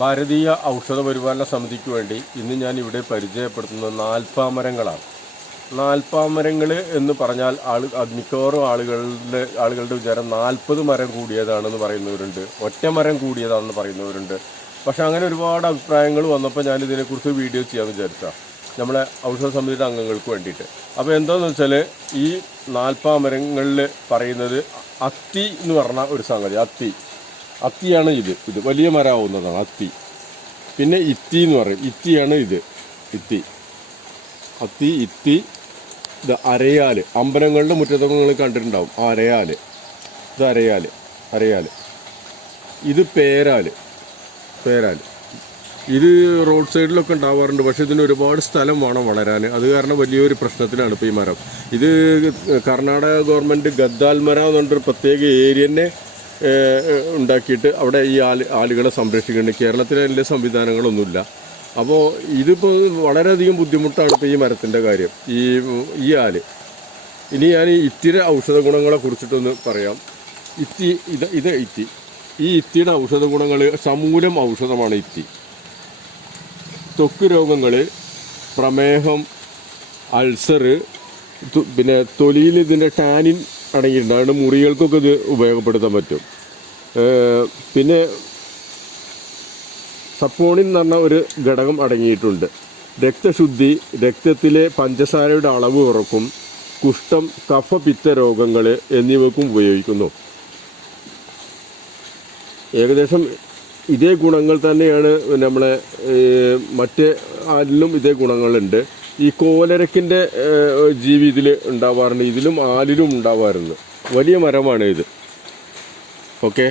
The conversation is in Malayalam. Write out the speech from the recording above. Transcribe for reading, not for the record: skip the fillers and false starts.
ഭാരതീയ ഔഷധ പരിപാലന സമിതിക്ക് വേണ്ടി ഇന്ന് ഞാൻ ഇവിടെ പരിചയപ്പെടുത്തുന്നത് നാൽപ്പാമരങ്ങളാണ്. നാൽപ്പാമരങ്ങൾ എന്ന് പറഞ്ഞാൽ മിക്കവാറും ആളുകളുടെ വിചാരം 40 മരം കൂടിയതാണെന്ന് പറയുന്നവരുണ്ട്, ഒറ്റ മരം കൂടിയതാണെന്ന് പറയുന്നവരുണ്ട്. പക്ഷെ അങ്ങനെ ഒരുപാട് അഭിപ്രായങ്ങൾ വന്നപ്പോൾ ഞാൻ ഇതിനെക്കുറിച്ച് വീഡിയോ ചെയ്യാമെന്ന് വിചാരിച്ചാൽ നമ്മളെ ഔഷധ സമിതിയുടെ അംഗങ്ങൾക്ക് വേണ്ടിയിട്ട്. അപ്പോൾ എന്താണെന്ന് വെച്ചാൽ ഈ നാൽപ്പാമരങ്ങളിൽ പറയുന്നത് അത്തി എന്ന് പറഞ്ഞ ഒരു സംഗതി. അത്തിയാണ് ഇത് വലിയ മരമാവുന്നതാണ് അത്തി. പിന്നെ ഇത്തി എന്ന് പറയും, ഇത്തിയാണ് ഇത് ഇത്തി. ഇത് അരയാല്. അമ്പലങ്ങളുടെ മുറ്റത്തൊക്കെ നിങ്ങൾ കണ്ടിട്ടുണ്ടാവും അരയാല്. ഇത് അരയാല്. ഇത് പേരാല്. ഇത് റോഡ് സൈഡിലൊക്കെ ഉണ്ടാവാറുണ്ട്. പക്ഷേ ഇതിന് ഒരുപാട് സ്ഥലം വേണം വളരാൻ. അത് കാരണം വലിയൊരു പ്രശ്നത്തിലാണ് ഇപ്പോൾ ഈ മരം. ഇത് കർണാടക ഗവൺമെൻറ് ഗദ്ദാൽമര എന്ന് പറഞ്ഞൊരു പ്രത്യേക ഏരിയനെ ഉണ്ടാക്കിയിട്ട് അവിടെ ഈ ആലുകളെ സംരക്ഷിക്കുന്നുണ്ട്. കേരളത്തിലെ വലിയ സംവിധാനങ്ങളൊന്നുമില്ല. അപ്പോൾ ഇതിപ്പോൾ വളരെയധികം ബുദ്ധിമുട്ടാണ് ഇപ്പോൾ ഈ മരത്തിൻ്റെ കാര്യം, ഈ ആല്. ഇനി ഞാൻ ഈ ഇത്തിയുടെ ഔഷധ ഗുണങ്ങളെ കുറിച്ചിട്ടൊന്ന് പറയാം. ഇത്തി. ഈ ഇത്തിയുടെ ഔഷധ ഗുണങ്ങൾ സമൂലം ഔഷധമാണ് ഇത്തി. ത്വക്ക് രോഗങ്ങൾ, പ്രമേഹം, അൾസർ, പിന്നെ തൊലിയിൽ ഇതിൻ്റെ ടാനിൻ അടങ്ങിയിട്ടുണ്ട്. അതുകൊണ്ട് മുറികൾക്കൊക്കെ ഇത് ഉപയോഗപ്പെടുത്താൻ പറ്റും. പിന്നെ സപ്പോണിൻ എന്ന് പറഞ്ഞ ഒരു ഘടകം അടങ്ങിയിട്ടുണ്ട്. രക്തശുദ്ധി, രക്തത്തിലെ പഞ്ചസാരയുടെ അളവ് കുറക്കും. കുഷ്ഠം, കഫപിത്ത രോഗങ്ങൾ എന്നിവക്കും ഉപയോഗിക്കുന്നു. ഏകദേശം ഇതേ ഗുണങ്ങൾ തന്നെയാണ് നമ്മളെ മറ്റേ ആലിലും ഇതേ ഗുണങ്ങളുണ്ട്. ഈ കോലരക്കിൻ്റെ ജീവി ഇതിൽ ഉണ്ടാവാറുണ്ട്, ഇതിലും ആലിലും ഉണ്ടാവാറുണ്ട്. വലിയ മരമാണ് ഇത്. ഓക്കെ.